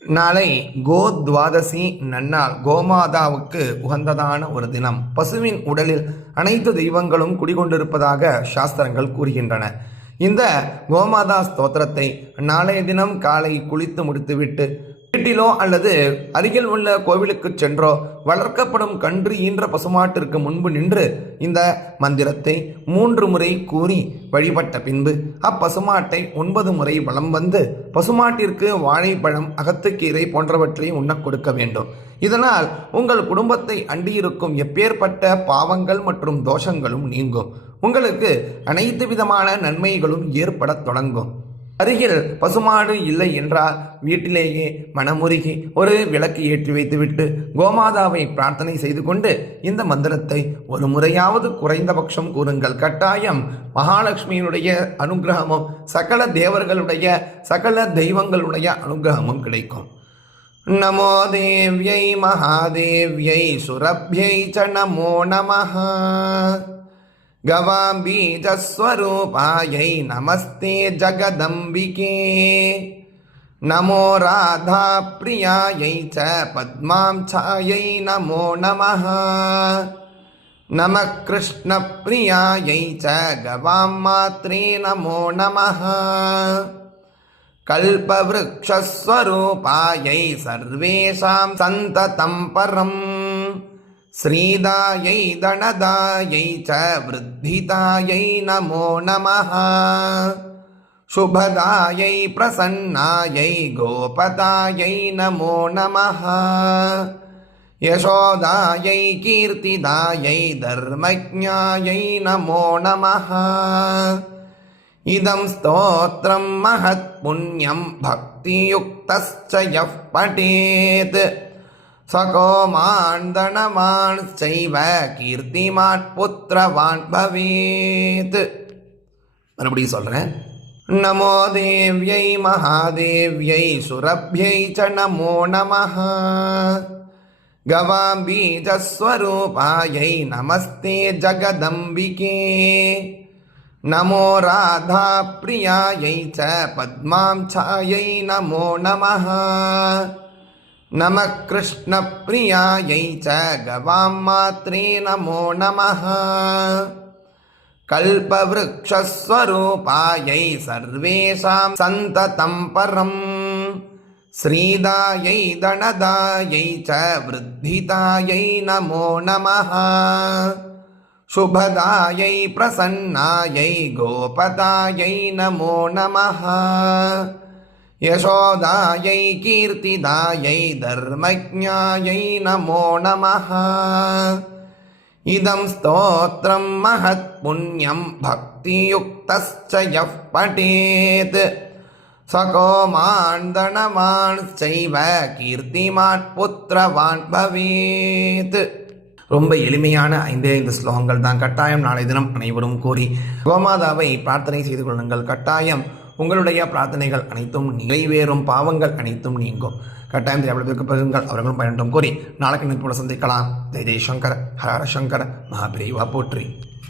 நாளை கோத்வாதசி நன்னாள் கோமாதாவுக்கு உகந்ததான ஒரு தினம். பசுவின் உடலில் அனைத்து தெய்வங்களும் குடிகொண்டிருப்பதாக சாஸ்திரங்கள் கூறுகின்றன. இந்த கோமாதா ஸ்தோத்திரத்தை நாளைய தினம் காலை குளித்து முடித்துவிட்டு வீட்டிலோ அல்லது அருகில் உள்ள கோவிலுக்கு சென்றோ வளர்க்கப்படும் கன்று ஈன்ற பசுமாட்டிற்கு முன்பு நின்று இந்த மந்திரத்தை மூன்று முறை கூறி வழிபட்ட பின்பு அப்பசுமாட்டை ஒன்பது முறை வலம் வந்து பசுமாட்டிற்கு வாழைப்பழம் அகத்துக்கீரை போன்றவற்றை உண்ணக் கொடுக்க வேண்டும். இதனால் உங்கள் குடும்பத்தை அண்டியிருக்கும் எப்பேற்பட்ட பாவங்கள் மற்றும் தோஷங்களும் நீங்கும். உங்களுக்கு அனைத்து விதமான நன்மைகளும் ஏற்படத் தொடங்கும். அருகில் பசுமாடு இல்லை என்றால் வீட்டிலேயே மனமுருகி ஒரு விளக்கு ஏற்றி வைத்துவிட்டு கோமாதாவை பிரார்த்தனை செய்து கொண்டு இந்த மந்திரத்தை ஒரு முறையாவது குறைந்தபட்சம் கூறுங்கள். கட்டாயம் மகாலட்சுமியினுடைய அனுகிரகமும் சகல தேவர்களுடைய சகல தெய்வங்களுடைய அனுகிரகமும் கிடைக்கும். நமோ தேவ்யை மகாதேவியை சுரப்யை ச நமோ நமஹா. गवाम्बीजस्वरूपायै नमस्ते जगदम्बिके। नमो राधाप्रियायै च पद्मांच्छायै नमो नमः। नमः कृष्णप्रियायै च गवां मात्रे नमो नमः। कल्पवृक्षस्वरूपायै सर्वेषां सन्ततं परम् श्रीदायै दणदायै च वृद्धितायै नमो नमः शुभदायै प्रसन्नायै गोपतायै नमो नमः यशोदायै कीर्तिदायै धर्मज्ञायै नमो नमः इदं स्तोत्रं महत्पुण्यं भक्तियुक्तश्च यः पठेत् சகோமான் தனமான் செய்வ கீர்த்திமான் புத்திரவான் பவீத். மறுபடியும் சொல்கிறேன் நமோ தேவியை மகாதேவியை சுரபியை ச நமோ நம கவாம்பீஜஸ்வரூபாயை நமஸ்தே ஜகதம்பிகே. நமோ ராதா பிரியாயை ச பத்மாம் சாயை நமோ நமஹா. நம கிருஷ்ண பிரியாயை ச கவாம் மாத்ரே நமோ நம கல்பவருக்ஷஸ்வரூபாயை சர்வேஷாம் சந்ததம் பரம். ஸ்ரீதாயை தனதாயை ச விருத்திதாயை நமோ நம சுபதாயை பிரசன்னாயை கோபதாயை நமோ நம யசோதாயை கீர்த்திதாயை தர்மஜாயை நமோ நம இதம் ஸ்தோத்திரம் மகத் புண்ணியம் பக்தியுக்தஸ்ச யப் படேத். சகோமான் தனமான் செய்வ கீர்த்திமான் புத்திரவான் பவீத். ரொம்ப எளிமையான ஐந்தே ஐந்து ஸ்லோகங்கள் தான் கட்டாயம் நாளை தினம் அனைவரும் கூறி கோமாதாவை பிரார்த்தனை செய்து கொள்ளுங்கள். கட்டாயம் உங்களுடைய பிரார்த்தனைகள் அனைத்தும் நிறைவேறும் பாவங்கள் அனைத்தும் நீங்கும். கட்டாயம் தேவைப்படுவதற்கு பெறுங்கள் அவர்களும் பயனும் கூறி நாளைக்கு நிற்போட சந்திக்கலாம். ஜெய் ஜெய்சங்கர் ஹர சங்கர் மகாபிரிவா போற்றி.